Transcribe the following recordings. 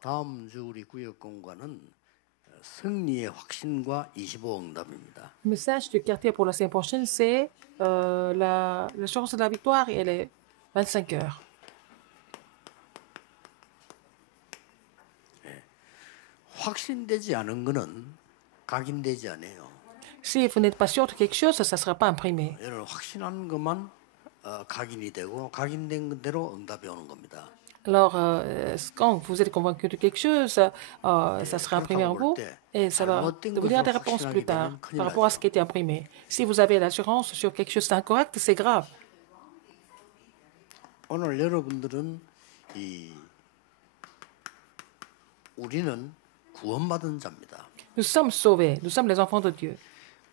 다음 주 우리 구역 공과는 승리의 확신과 25 응답입니다. Le message du quartier pour la semaine prochaine, c'est la chance de la victoire et les 25 heures. 확신되지 않은 거는 각인되지 않아요. Si vous n'êtes pas sûr de quelque chose, ça ne sera pas imprimé. 여러분 확신한 것만 각인이 되고 각인된 대로 응답이 오는 겁니다. Alors, quand vous êtes convaincu de quelque chose, ça sera imprimé en vous et ça va devenir des réponses plus tard par rapport à ce qui était imprimé. Si vous avez l'assurance sur quelque chose d'incorrect, c'est grave. 오늘 여러분들은 우리는 구원받은 자입니다. Nous sommes sauvés, nous sommes les enfants de Dieu.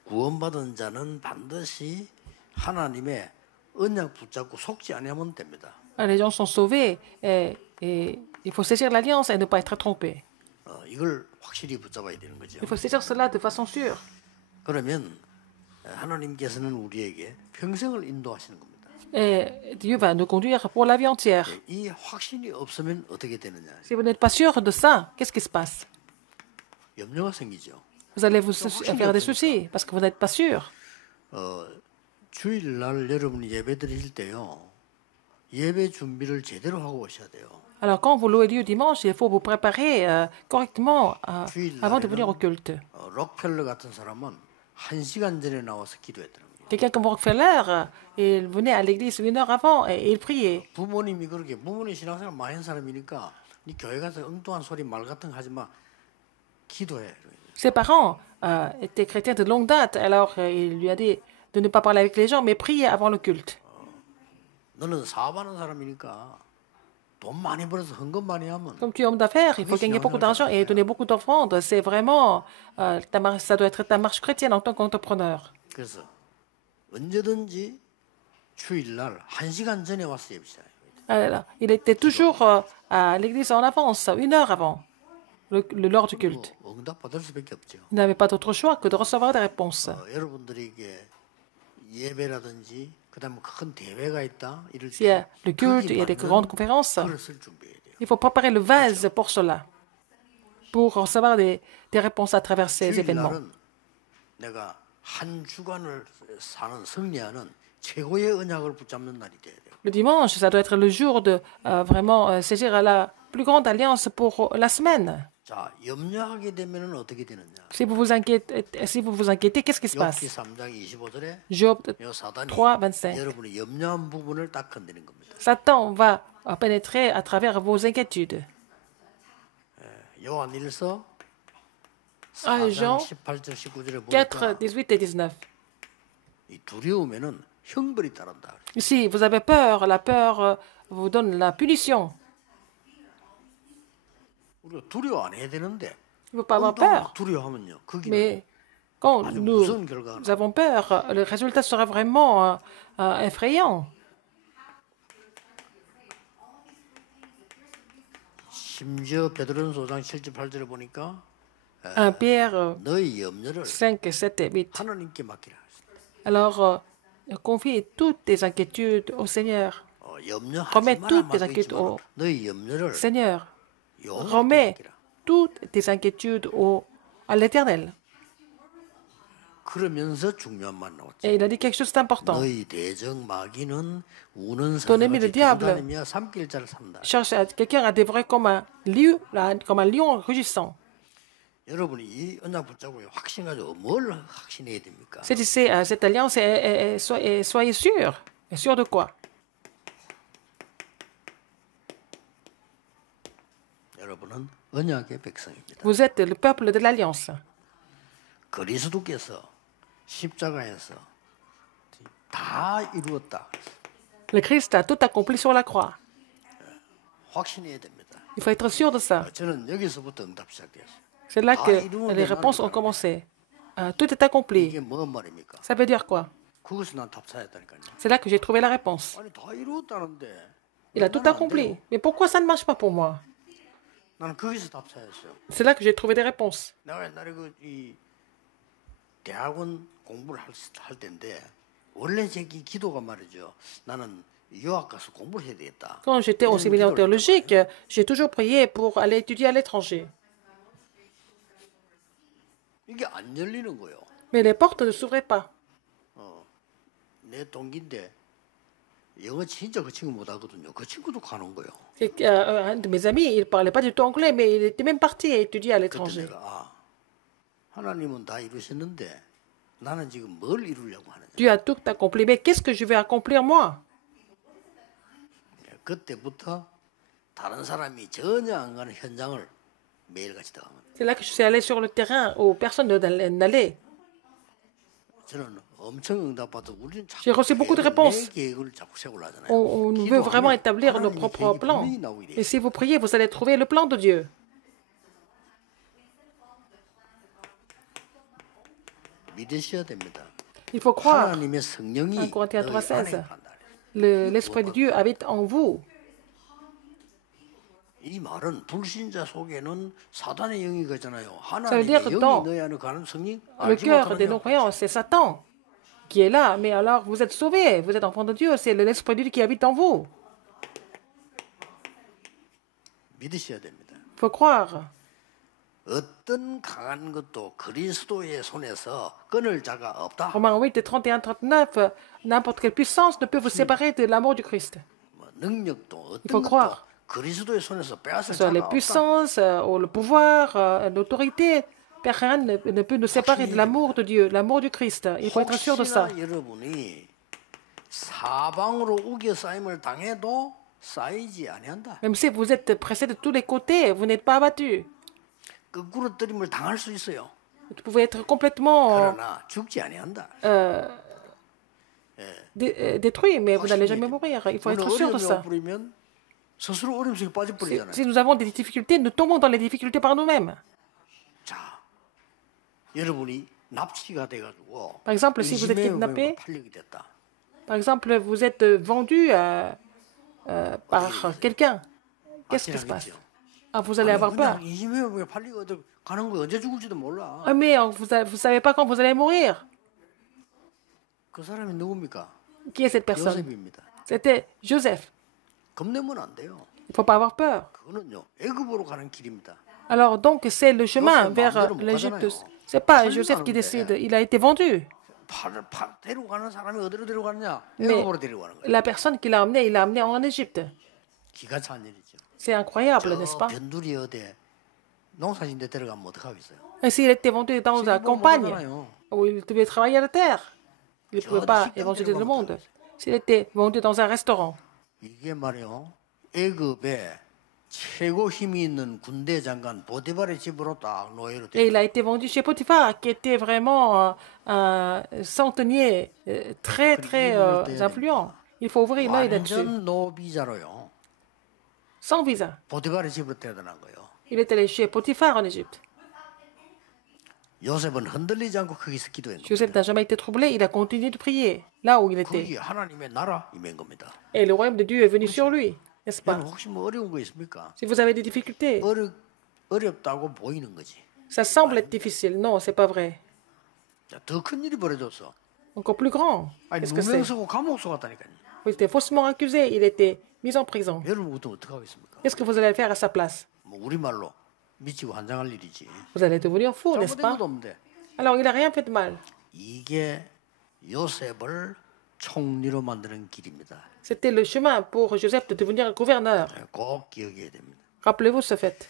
구원받은 자는 반드시 하나님의 언약 붙잡고 속지 아니하면 됩니다. Les gens sont sauvés et il faut saisir l'alliance et ne pas être trompé. 이걸 확실히 붙잡아야 되는 거죠. Il faut saisir cela de façon sûre. 그러면 하나님께서는 우리에게 평생을 인도하시는 겁니다. Et Dieu va nous conduire pour la vie entière. 이 확신이 없으면 어떻게 되느냐? Si vous n'êtes pas sûr de ça, qu'est-ce qui se passe? 염려가 생기죠. Vous allez vous faire des soucis parce que vous n'êtes pas sûr. 주일날 여러분이 예배 드리실 때요. 예배 준비를 제대로 하고 오셔야 돼요. Alors, quand vous louez Dieu dimanche, il faut vous préparer correctement avant de venir au culte. 록펠러 같은 사람은 1시간 전에 나와서 기도했다는 거예요. Quelqu'un comme Rockefeller, il venait à l'église 1 heure avant et il priait. 부모님이 그렇게 부모님 신앙생활 많이 한 사람이니까 네 교회 가서 엉뚱한 소리 말 같은 거 하지 마. 기도해. Ses parents étaient chrétiens de longue date, alors il lui a dit de ne pas parler avec les gens, mais prier avant le culte. 너는 사업하는 사람이니까 돈 많이 벌어서 헌금 많이 하면 Comme tu es homme d'affaires, il faut gagner beaucoup d'argent et donner beaucoup d'offrandes. C'est vraiment, ça doit être ta marche chrétienne en tant qu'entrepreneur. 그래서 언제든지 주일날 1시간 전에 와서 예배시켜요. Alors, il était toujours à l'église en avance, 1 heure avant l'heure du culte. 응답 받을 수밖에 없죠. Il n'avait pas d'autre choix que de recevoir des réponses. 여러분들에게 예배라든지 그다음에 큰 대회가 있다 이럴 S'il y a 때 le culte, il y a des grandes conférences. 그릇을 준비해야 돼요. Il faut préparer le vase pour cela, pour recevoir des réponses à travers ces événements. 주일날은 내가 한 주간을 사는 승리하는 최고의 언약을 붙잡는 날이 돼야 돼요. Le dimanche, ça doit être le jour de vraiment saisir à la plus grande alliance pour la semaine. 자, 염려하게 되면은 어떻게 되느냐? Si vous vous inquiétez, qu'est-ce qui se 욥기 passe? 3장 25절에 Job 사단이 3:25. 여러분이 염려한 부분을 딱 건드린 겁니다. Satan va pénétrer à travers vos inquiétudes. 요한일서 1 4장 Jean 18절 19절에 4, 보니까 18 et 19. 이 두려움에는 형벌이 따른다. Si vous avez peur, la peur vous donne la punition. 우리가 두려워 안 해야 되는데 Il ne faut pas avoir peur. 두려워하면요. 거기는 Mais quand 아주 nous 무서운 결과가 나요. avons peur, le résultat sera vraiment effrayant. 심지어 베드로전서 5장 7절 8절에 보니까 1 Pierre 너희 염려를 5, 7 et 8. 하나님께 맡기라. Alors, confie toutes tes inquiétudes au Seigneur. 염려하지 Remets 마라 toutes tes 말도 inquiétudes 있지만 au 너희 염려를 Seigneur. 여호와께 Remets 맡기라. toutes tes inquiétudes à l'Éternel. 그러면서 중요한 말 나왔죠. Et il a dit quelque chose d'important. 너희 대적 마귀는 우는 Ton ami le 사자같이 diable 다니며 삼킬 자를 산다. cherche quelqu'un à dévorer comme un lion rugissant. 여러분이 이 언약 붙잡고 확신 가지고 뭘 확신해야 됩니까? Saisissez cette alliance et soyez sûrs. Et sûrs de quoi? 여러분은 언약의 백성입니다. Vous êtes le peuple de l'alliance. 그리스도께서 십자가에서 다 이루었다. Le Christ a tout accompli sur la croix. 확신해야 됩니다. Il faut être sûr de ça. 저는 여기서부터 응답 시작됐어요. C'est là que les réponses ont commencé. Tout est accompli. 이게 뭔 말입니까? Ça veut dire quoi? 그것을 난 답사했다니까요. C'est là que j'ai trouvé la réponse. 아니 다 이루었다는데 Il a tout accompli. Mais pourquoi ça ne marche pas pour moi? 나는 거기서 답사했어요. C'est là que j'ai trouvé des réponses. 내가 옛날에 이 대학원 공부를 할 때인데 원래 제 기도가 말이죠. 나는 유학 가서 공부를 해야 되겠다. Quand j'étais au 이런 séminaire 기도를 théologique, j'ai toujours prié pour aller étudier à l'étranger. 이게 안 열리는 거예요. Mais les portes ne s'ouvraient pas. 내 동기인데 영어 진짜 그 친구 못하거든요. 그 친구도 가는 거예요. Un de mes amis, il ne parlait pas du tout anglais, mais il était même parti étudier à 그때 l'étranger. 내가 하나님은 다 이루셨는데 나는 지금 뭘 이루려고 하느냐. Dieu a tout accompli, mais qu'est-ce que je vais accomplir moi? 그때부터 다른 사람이 전혀 안 가는 현장을 매일같이 들어간 겁니다. C'est là que je suis allé sur le terrain où personne n'allait. 저는 엄청 응답받아 우리는 J'ai reçu beaucoup de réponses. 내 계획을 자꾸 세우려 하잖아요. On veut vraiment établir nos propres plans. Et si vous priez, vous allez trouver le plan de Dieu. 믿으셔야 됩니다. Il faut croire. 하나님의 성령이 1 Corinthiens 너희 3:16. 안에 간다. L'Esprit de Dieu habite en vous. 이 말은 불신자 속에는 사단의 영이 거잖아요. veut dire 하나님의 dans 영이 너희 안에 가는 성령 Le 알지 cœur des 못하느냐. non-croyants, c'est Satan qui est là. Mais alors, vous êtes sauvés, vous êtes enfants de Dieu, c'est l'Esprit de Dieu qui habite en vous. 믿으셔야 됩니다. Il faut croire. 어떤 강한 것도 그리스도의 손에서 끊을 자가 없다. Romains 8, 31, 39, n'importe quelle puissance ne peut vous séparer de l'amour du Christ. 뭐 능력도 Il faut 어떤 것도 croire. 그리스도의 손에서 빼앗을 Soit les 자가 없다. puissances, ou le pouvoir, l'autorité, rien ne peut nous séparer de l'amour de Dieu, l'amour du Christ. Il faut être sûr de ça. 혹시나 여러분이 사방으로 우겨 쌓임을 당해도 쌓이지 아니한다. Même si vous êtes pressé de tous les côtés, vous n'êtes pas abattu. 거꾸로 뜨림을 당할 수 있어요. Vous pouvez être complètement 그러나 죽지 아니한다. détruit, mais vous n'allez jamais mourir. Il faut être sûr de ça. 부리면 스스로 어려움 속에 빠져버리잖아요. Si nous avons des difficultés, nous tombons dans les difficultés par nous-mêmes. 자, 여러분이 납치가 돼가지고 Par exemple, si vous êtes kidnappé, 팔리게 됐다. par exemple, vous êtes vendu par quelqu'un. Qu'est-ce qui se passe? Ah, vous allez avoir peur. 이심에 팔리고 가는 거 언제 죽을지도 몰라. Ah, mais vous ne savez pas quand vous allez mourir. 그 사람이 누굽니까? Qui est cette personne? 요셉입니다. C'était Joseph. 겁내면 안 돼요. Il ne faut pas avoir peur. 그거는요 애굽으로 가는 길입니다. Alors, donc, c'est le chemin Joseph vers 마음대로 못 l'Égypte. 가잖아요. C'est pas 팔리면 Joseph 안 qui 돼. décide. Il a été vendu. 데리고 가는 사람이 어디로 데려가느냐? Mais 애굽으로 데려가는 거예요. la personne qui l'a emmené, il l'a emmené en Égypte. 기가 찬 일이죠. C'est incroyable, n'est-ce 저 pas? 변두리 어디 농사진데 데려가면 어떡하겠어요? Et s'il était vendu dans la campagne, où il devait travailler à la terre, il ne pouvait pas évangéliser le monde. S'il était vendu dans un restaurant, 이게 말이요. 애굽에 최고 힘이 있는 군대 장관 보디발의 집으로 딱 노예로 et 돼. il a été vendu chez Potiphar, qui était vraiment un centenier très, très influent. Il faut ouvrir l'œil là-dessus. 완전 노비자로요. Sans visa. 보디발의 집으로 데려간 거예요. Il est allé chez Potiphar en Égypte. 요셉은 흔들리지 않고 거기서 기도했는 거예요. Joseph n'a jamais été troublé, il a continué de prier là où il était. 거기 하나님의 나라 임한 겁니다. Et le royaume de Dieu est venu sur lui, n'est-ce pas? 여러분 혹시 뭐 어려운 거 있습니까? Si vous avez des difficultés, 어렵다고 보이는 거지. ça semble être difficile. Non, c'est pas vrai. 더 큰 일이 벌어졌어. Encore plus grand. 아니 Qu'est-ce que c'est? 누명쓰고 감옥 쏘았다니까요. Il était faussement accusé, il était mis en prison. 여러분 어떻게 하겠습니까? Qu'est-ce que vous allez faire à sa place? 뭐 우리말로 미치고 환장할 일이지. Vous allez devenir fou, n'est-ce 잘못된 pas? 것도 없는데. Alors, il n'a rien fait de mal. 이게 요셉을 총리로 만드는 길입니다. C'était le chemin pour Joseph de devenir gouverneur. 꼭 기억해야 됩니다. Rappelez-vous ce fait.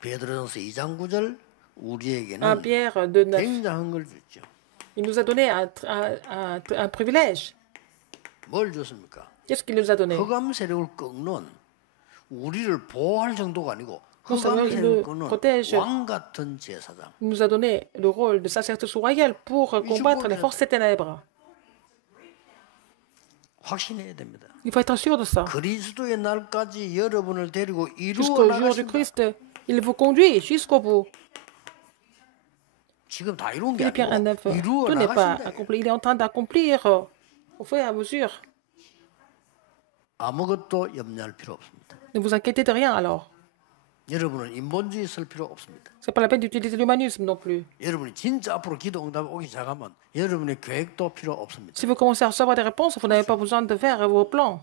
베드로전서 2장 9절 1 우리에게는 Pierre 2, 9. 굉장한 걸 줬죠. Il nous a donné un privilège. 뭘 줬습니까? Qu'est-ce qu'il nous a donné? 흑암 세력을 꺾는 우리를 보호할 정도가 아니고 Non seulement 흑암 il 세력을 nous 꺾는 protège, 왕 같은 제사장. il nous a donné le rôle de sacerdoce royal pour combattre les forces des ténèbres. 확신해야 됩니다. Il faut être sûr de ça. 그리스도의 날까지 여러분을 데리고 이루어 Jusqu'au jour du 나가신다. Christ, il vous conduit jusqu'au bout. 지금 다 이룬 게 Philippiens 1, 9. 아니고 이루어 Tout n'est pas 나가신다. accompli. Il est en train d'accomplir au fur et à mesure. 아무것도 염려할 필요 없습니다. Ne vous inquiétez de rien alors. 여러분은 인본주의 쓸 필요 없습니다. C'est pas la peine d'utiliser l'humanisme non plus. 여러분이 진짜 앞으로 기도 응답이 오기 시작하면 여러분의 계획도 필요 없습니다. Si vous commencez à recevoir des réponses, vous n'avez pas besoin de faire vos plans.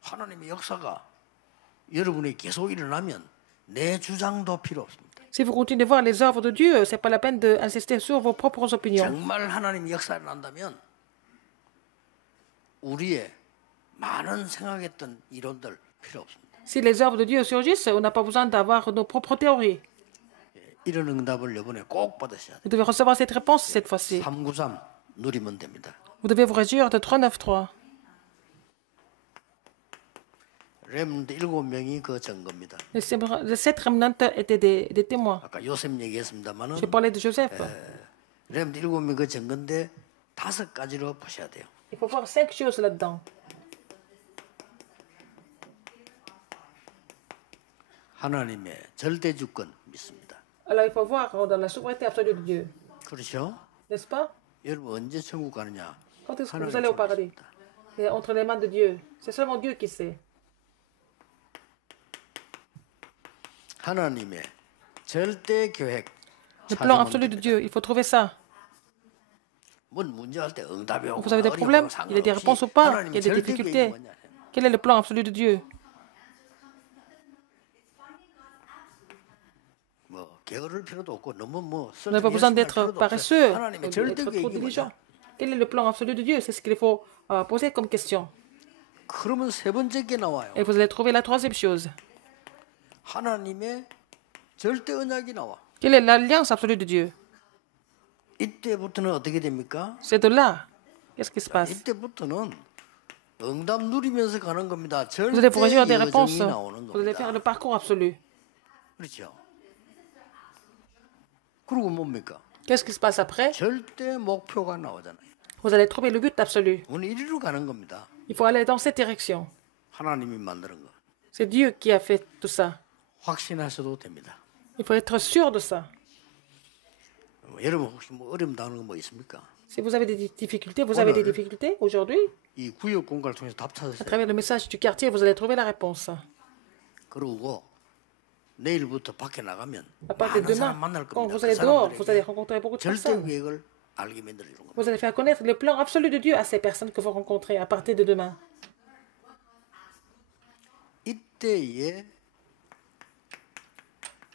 하나님의 역사가 여러분이 계속 일어나면 내 주장도 필요 없습니다. Si vous continuez de voir les œuvres de Dieu, c'est pas la peine d'insister sur vos propres opinions. 정말 하나님의 역사가 일어난다면 우리의 많은 생각했던 이론들 필요 없습니다. Si les œuvres de Dieu surgissent, on n'a pas besoin d'avoir nos propres théories. 이런 응답을 이번에 꼭 받으셔야 돼요. Vous devez recevoir cette réponse cette fois-ci. 393 누리면 됩니다. Vous devez vous réjouir de 393. 렘넌트 7명이 그 증거입니다. Les 7 remnants étaient des témoins. 아까 요셉 얘기했습니다만은 J'ai parlé de Joseph. 렘넌트 7명 그 증거인데 5가지로 보셔야 돼요. Il faut voir 5 choses là-dedans. 하나님의 절대 주권 믿습니다. Alors il faut voir dans la souveraineté absolue de Dieu. 그렇죠? N'est-ce pas? 여러분 언제 천국 가느냐? Quand est-ce que vous 하나님의 allez au 손에 paradis? 있습니다. C'est entre les mains de Dieu. C'est seulement Dieu qui sait. 하나님의 절대 계획 Le plan 찾아보면 absolu de 됩니다. Dieu, il faut trouver ça. 뭔 문제할 때 응답이 오고 Vous avez des problèmes, il y a des réponses ou pas, il y a des difficultés. Quel est le plan absolu de Dieu? 뭐 게으를 필요도 없고 너무 뭐 On n'a pas besoin d'être paresseux, 하나님의 d'être 절대 trop 계획이 diligent. 뭐냐? Quel est le plan absolu de Dieu? C'est ce qu'il faut poser comme question. 그러면 세 번째 게 나와요. Et vous allez trouver la troisième chose. 하나님의 절대 언약이 나와. Quelle est l'alliance absolue de Dieu? 이때부터는 어떻게 됩니까? C'est de là. Qu'est-ce qui se passe? 이때부터는 응답 누리면서 가는 겁니다. Vous allez vous réjouir des 절대 réponses. 여정이 나오는 Vous allez faire le 겁니다. parcours absolu. 그렇죠. 그리고 뭡니까? Qu'est-ce qui se passe après? 절대 목표가 나오잖아요. Vous allez trouver le but absolu. 오늘 이리로 가는 겁니다. Il faut aller dans cette direction. 하나님이 만드는 거. C'est Dieu qui a fait tout ça. 확신하셔도 됩니다. Il faut être sûr de ça. 여러분 혹시 뭐 어려움 당하는 거 뭐 있습니까? Si vous avez des difficultés, vous avez des difficultés aujourd'hui, 이 구역 공간을 통해서 답 à 찾으세요. travers le message du quartier, vous allez trouver la réponse. 그러고 내일부터 밖에 나가면 À partir de 많은 사람 demain, 만날 quand 겁니다. vous 그 allez dehors, vous allez 사람들에게 rencontrer beaucoup de 절대 personnes. 계획을 알게 만들어주는 겁니다. Vous allez faire connaître le plan absolu de Dieu à ces personnes que vous rencontrez à partir de demain. 이때에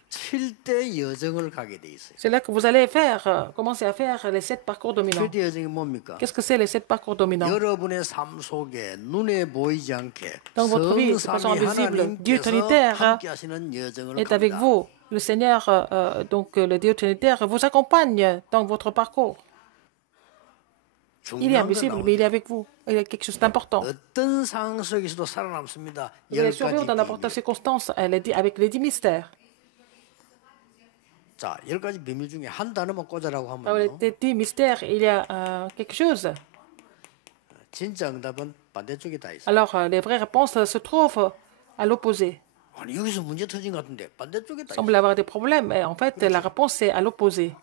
7대 여정을 가게 돼 있어요. C'est là que vous allez faire, commencer à faire les 7 parcours dominants. 7대 여정이 뭡니까? Qu'est-ce que c'est les 7 parcours dominants? 여러분의 삶 속에 눈에 보이지 않게 Dans votre vie, de façon 성삼위 invisible, Dieu 하나님께서 Trinitaire 함께 하시는 여정을 est avec 갑니다. vous. Le Seigneur, donc le Dieu Trinitaire, vous accompagne dans votre parcours. Il est 중요한 거 invisible, mais il est avec vous. Il y a quelque chose d'important. 어떤 상황 속에서도 살아남습니다. Vous allez survivre dans n'importe quelle circonstance avec les 10 mystères. 자, 10가지 비밀 중에 한 단어만 꽂아라고 Dans les 하면요. 10 mystères, il y a quelque chose. 진짜 응답은 반대쪽에 다 있어요. Alors, les vraies réponses se trouvent à l'opposé. 아니 여기서 문제 터진 것 같은데 반대쪽에 다 Il 있어요. semble avoir des problèmes, mais en fait, la réponse est à l'opposé.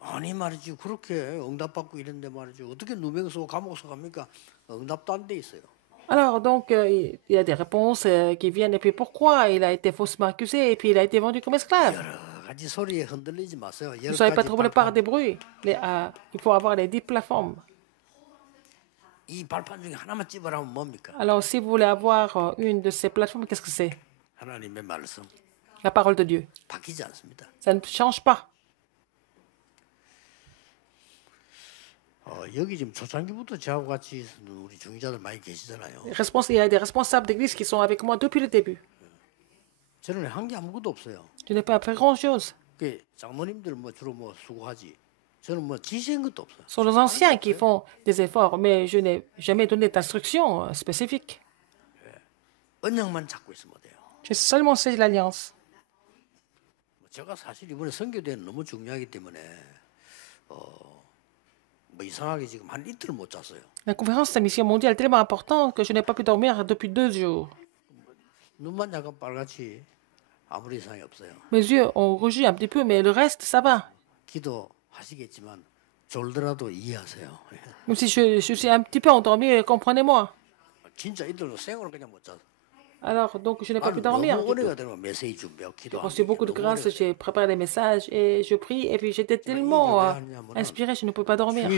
아니 말이지 그렇게 응답받고 이런데 말이지 어떻게 누명 쓰고 감옥 서 갑니까? 응답도 안 돼 있어요. Alors, donc, il y a des réponses qui viennent. Et puis, pourquoi il a été faussement accusé et puis il a été vendu comme esclave? 여러 가지 소리에 흔들리지 마세요. Ne soyez pas 10가지 troublés par 발판. des bruits. Il faut avoir les 10 plateformes. 이 발판 중에 하나만 찝으라면 뭡니까? Alors, si vous voulez avoir une de ces plateformes, qu'est-ce que c'est? 하나님의 말씀 La parole de Dieu. 바뀌지 않습니다. Ça ne change pas. 여기 지금 초창기부터 저하고 같이 우리 중위자들 많이 계시잖아요. Il y a des responsables d'église qui sont avec moi depuis le début. 저는 한 게 아무것도 없어요. Je n'ai pas fait grand-chose. 그 장로님들 뭐 주로 뭐 수고하지. 저는 뭐 지시한 것도 없어요. Ce sont les anciens qui font des efforts, mais je n'ai jamais donné d'instructions spécifiques. 언약만 잡고 있으면 돼요. J'ai seulement saisi l'alliance. 제가 사실 이번에 선교대회는 너무 중요하기 때문에 뭐 이상하게 지금 한 이틀 못 잤어요. La conférence de la mission mondiale est tellement importante que je n'ai pas pu dormir depuis 2 jours. 눈만 약간 빨갛지 아무리 이상이 없어요. Mes yeux ont rougi un petit peu, mais le reste, ça va. 기도하시겠지만 졸더라도 이해하세요. Même si je suis un petit peu endormi, comprenez-moi. 진짜 이틀 생으로 그냥 못 잤어. Alors, donc, je n'ai pas pu dormir. J'ai reçu beaucoup de grâce, j'ai préparé des messages et je prie. Et puis, j'étais tellement inspiré, je ne pouvais pas dormir.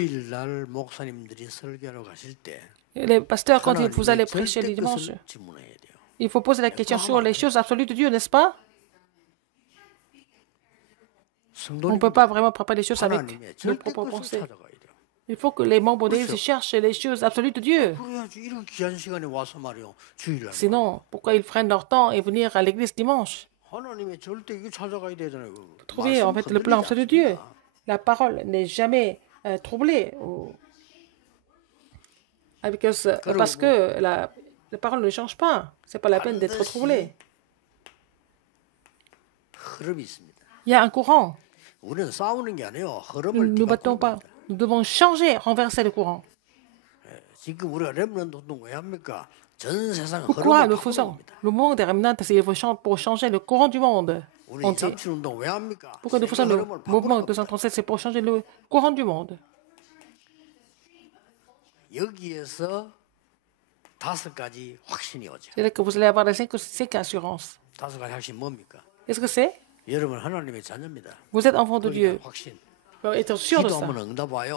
Les pasteurs, quand vous allez prêcher le dimanche, il faut poser la question sur les choses absolues de Dieu, n'est-ce pas? On ne peut pas vraiment préparer les choses avec nos propres pensées. Il faut que les membres d'Église cherchent les choses absolues de Dieu. Sinon, pourquoi ils prennent leur temps et venir à l'église dimanche? Trouver en fait le plan absolu de Dieu. La parole n'est jamais troublée. Parce que la parole ne change pas. Ce n'est pas la peine d'être troublée. Il y a un courant. Nous ne battons pas. Nous devons changer, renverser le courant. Pourquoi nous faisons? Le monde des remnants, c'est pour changer le courant du monde entier. Pourquoi nous faisons le mouvement 237? C'est pour changer le courant du monde. C'est là que vous allez avoir les 5 assurances. Qu'est-ce que c'est? Vous êtes enfant de Dieu. Il faut être sûr de ça.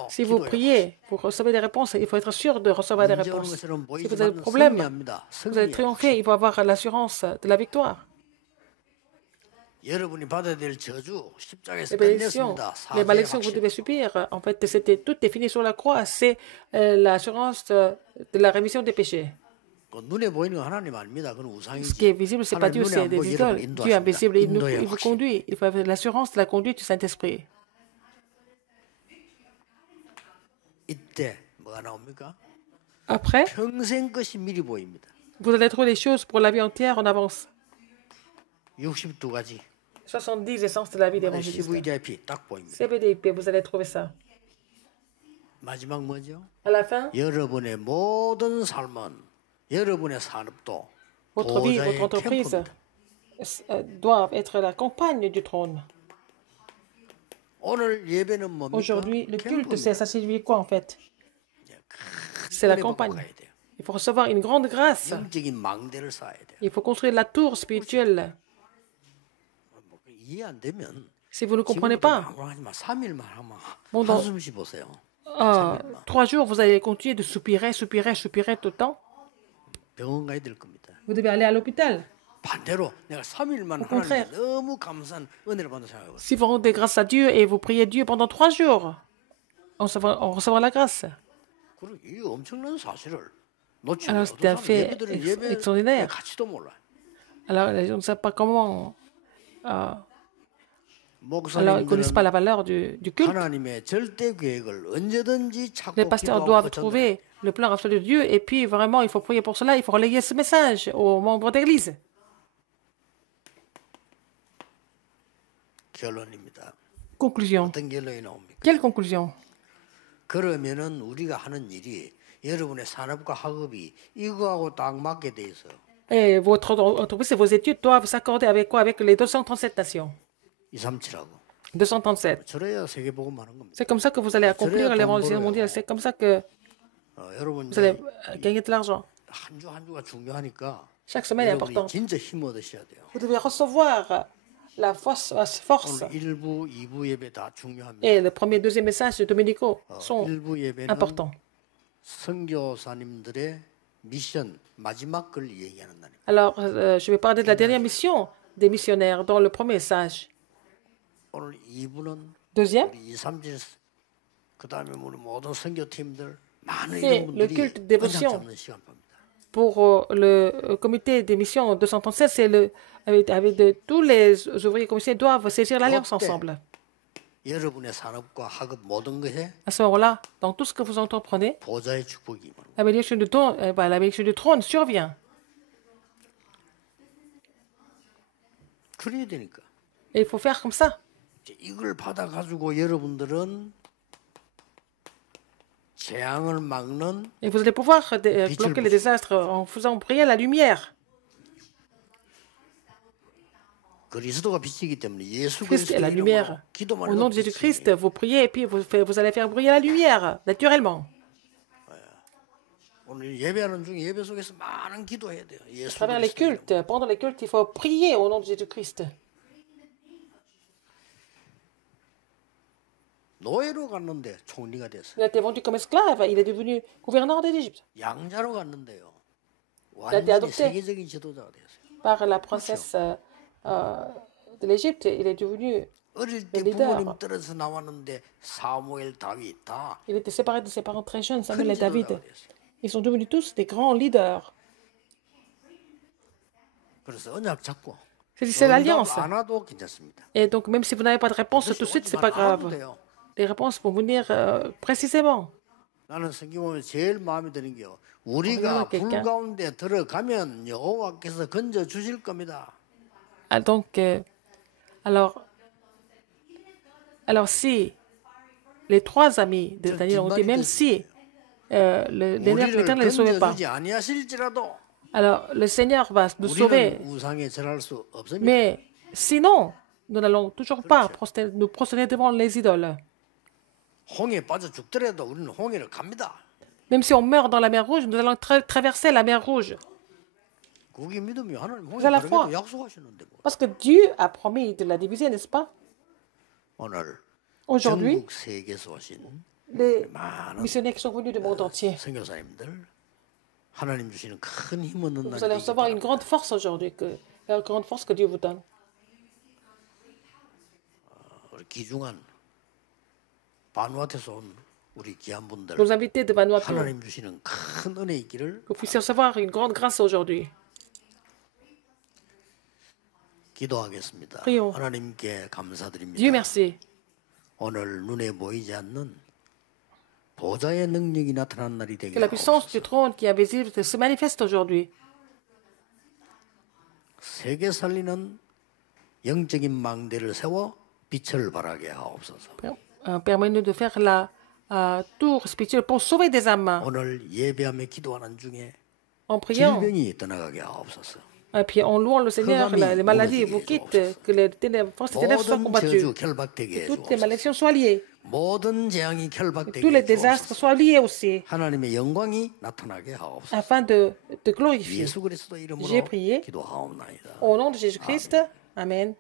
Si vous priez, vous recevez des réponses, il faut être sûr de recevoir des réponses. Si vous avez des problèmes, vous allez triompher, il faut avoir l'assurance de la victoire. Les malédictions que vous devez subir, en fait, tout est fini sur la croix. C'est l'assurance de la rémission des péchés. Ce qui est visible, ce n'est pas Dieu, c'est des idoles. Dieu est invisible, il vous conduit. Il faut avoir l'assurance de la conduite du Saint-Esprit. Après, vous allez trouver les choses pour la vie entière en avance. 70 essences de la vie d'évangéliste. CVDIP, vous allez trouver ça. À la fin, votre vie, votre entreprise doivent être la compagne du trône. Aujourd'hui, le culte, ça signifie quoi en fait? C'est la campagne. Il faut recevoir une grande grâce. Il faut construire la tour spirituelle. Si vous ne comprenez pas, dans 3 jours, vous allez continuer de soupirer tout le temps. Vous devez aller à l'hôpital. Au contraire, si vous rendez grâce à Dieu et vous priez Dieu pendant 3 jours, on recevra la grâce. Alors, c'est un fait extraordinaire. Alors, les gens ne savent pas comment. Alors, ils ne connaissent pas la valeur du culte. Les pasteurs doivent trouver le plan absolu de Dieu et puis vraiment, il faut prier pour cela. Il faut relayer ce message aux membres d'Église. Conclusion. Quelle conclusion? Et votre entreprise et vos études doivent s'accorder avec quoi? Avec les 237 nations. 237. C'est comme ça que vous allez accomplir l'évangile mondial. C'est comme ça que vous allez gagner de l'argent. Chaque semaine est importante. Vous devez recevoir la force. Et le premier et deuxième message de dominicaux sont importants. Alors, je vais parler de la dernière mission des missionnaires dans le premier message. Deuxième, et le culte de dévotion. Pour le comité des missions 237, c'est avec tous les ouvriers commissaires doivent saisir l'alliance ensemble. À ce moment-là, dans tout ce que vous entreprenez, la bénédiction du trône survient. Et il faut faire comme ça. Et vous allez pouvoir bloquer les désastres en faisant briller la lumière. Christ est la lumière. Au nom de Jésus-Christ, vous priez et puis vous allez faire briller la lumière, naturellement. 오늘 예배하는 중에 예배 속에서 많은 기도해야 돼요. À 예수 travers les 그리스도 이름으로. cultes, pendant les cultes, il faut prier au nom de Jésus-Christ. 노예로 갔는데 총리가 됐어요. Il a été vendu comme esclave, il est devenu gouverneur d'Égypte. 양자로 갔는데요. a été 완전히 adopté. 세계적인 지도자가 됐어요. Par la princesse de l'Égypte, il est devenu 어릴 le 때 leader. 부모님 떨어서 나왔는데 사무엘, 다윗 다 Il était séparé de ses parents très jeunes, 큰 Samuel et David. 지도자가 됐어요. Ils sont devenus tous des grands leaders. 그래서 언약 잡고 C'est l'alliance. 안 와도 괜찮습니다. Et donc, même si vous n'avez pas de réponse tout de suite, c'est pas grave. Les réponses vont venir précisément. 나는 성경 보면 제일 마음에 드는 게요. 우리가 불 가운데 들어가면 여호와께서 건져 주실 겁니다. Ah, donc, alors si les trois amis de Daniel ont dit, même si l'énergie de l'Éternel ne les sauvait pas, 건져주지 아니하실지라도 alors le Seigneur va nous sauver. 우리는 우상에 절할 수 없습니다. Mais sinon, nous n'allons toujours pas nous prosterner devant les idoles. 홍해 빠져 죽더라도 우리는 홍해를 갑니다. Même si on meurt dans la mer Rouge, nous allons traverser la mer Rouge. 그게 믿음이 하나님 홍해 C'est la 가르기도 foi. 약속하시는데 뭐. Parce que Dieu a promis de la diviser, n'est-ce pas? 오늘 Aujourd'hui, 전국 세계에서 오신 les 많은 missionnaires qui sont venus du monde entier, 선교사님들 하나님 주시는 큰 힘 얻는 vous allez 날이 recevoir une grande force aujourd'hui, la grande force que Dieu vous donne. 우리 귀중한 바누아트에서 온 우리 귀한 분들 Nos invités de Vanuatu, 하나님 주시는 큰 은혜 있기를 que vous puissiez recevoir une grande grâce aujourd'hui. 기도하겠습니다. Prions. 하나님께 감사드립니다. Dieu merci. 오늘 눈에 보이지 않는 보좌의 능력이 나타난 날이 되게 Que la puissance du 하옵소서. trône qui est invisible se manifeste aujourd'hui. 세계 살리는 영적인 망대를 세워 빛을 발하게 하옵소서. Permets-nous de faire la tour spirituelle pour sauver des âmes. 오늘 예배하며 기도하는 중에 En priant, 질병이 떠나가게 하옵소서. et puis en louant le Seigneur, les maladies vous quittent, que les forces des ténèbres soient 모든 combattues, 저주 결박되게 해 toutes les 주옵소서. malédictions soient liées, 모든 재앙이 tous 결박되게 les 해 désastres 주옵소서. soient liés aussi, 하나님의 영광이 나타나게 하옵소서. afin de glorifier. 예수 그리스도 이름으로 J'ai prié. 기도하옵나이다. Au nom de Jésus-Christ, Amen.